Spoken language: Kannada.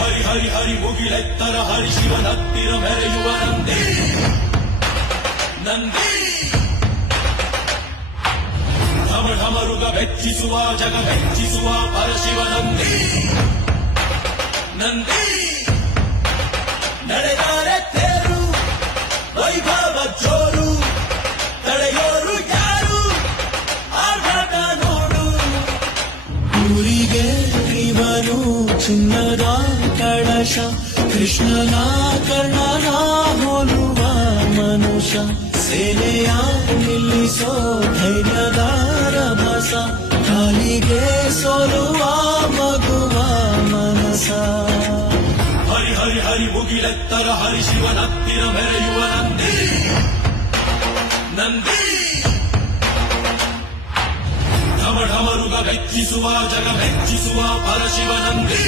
ಹರಿ ಹರಿ ಹರಿ ಮುಗಿಲೆತ್ತರ ಹರಿ ಶಿವನತ್ತಿರ ಮೆರೆಯುವ ನಂದಿ ನಂದಿ ಢಮ ಢಮರುಗ ಬೆಚ್ಚಿಸುವ ಜಗ ಬೆಚ್ಚಿಸುವ ಪರಶಿವ ನಂದಿ ನಂದಿ ನಡೆದಾರೆ ತೇರು ವೈಭವ ಜೋರು ತಡೆಯೋರು ಯಾರು ಆರ್ಭಟ ನೋಡು ಊರಿಗೆ ಇವನು ಚಿನ್ನದ ಕಳಶ ಕೃಷ್ಣನ ಕರ್ಣನ ಹೋಲುವ ಮನುಷ್ಯ ಸೇನೆಯ ನಿಲ್ಲಿಸೋ ಧೈರ್ಯದ ರಭಸ ಕಾಲಿಗೆ ಸೋಲುವ ಮಗುವ ಮನಸ ಹರಿ ಹರಿ ಹರಿ ಮುಗಿಲೆತ್ತರ ಹರಿ ಶಿವನತ್ತಿರ ಮೆರೆಯುವ ನಂದಿ ನಂದಿ ಢಮ ಢಮರುಗ ಬೆಚ್ಚಿಸುವ ಜಗ ಬೆಚ್ಚಿಸುವ ಪರಶಿವ ನಂದಿ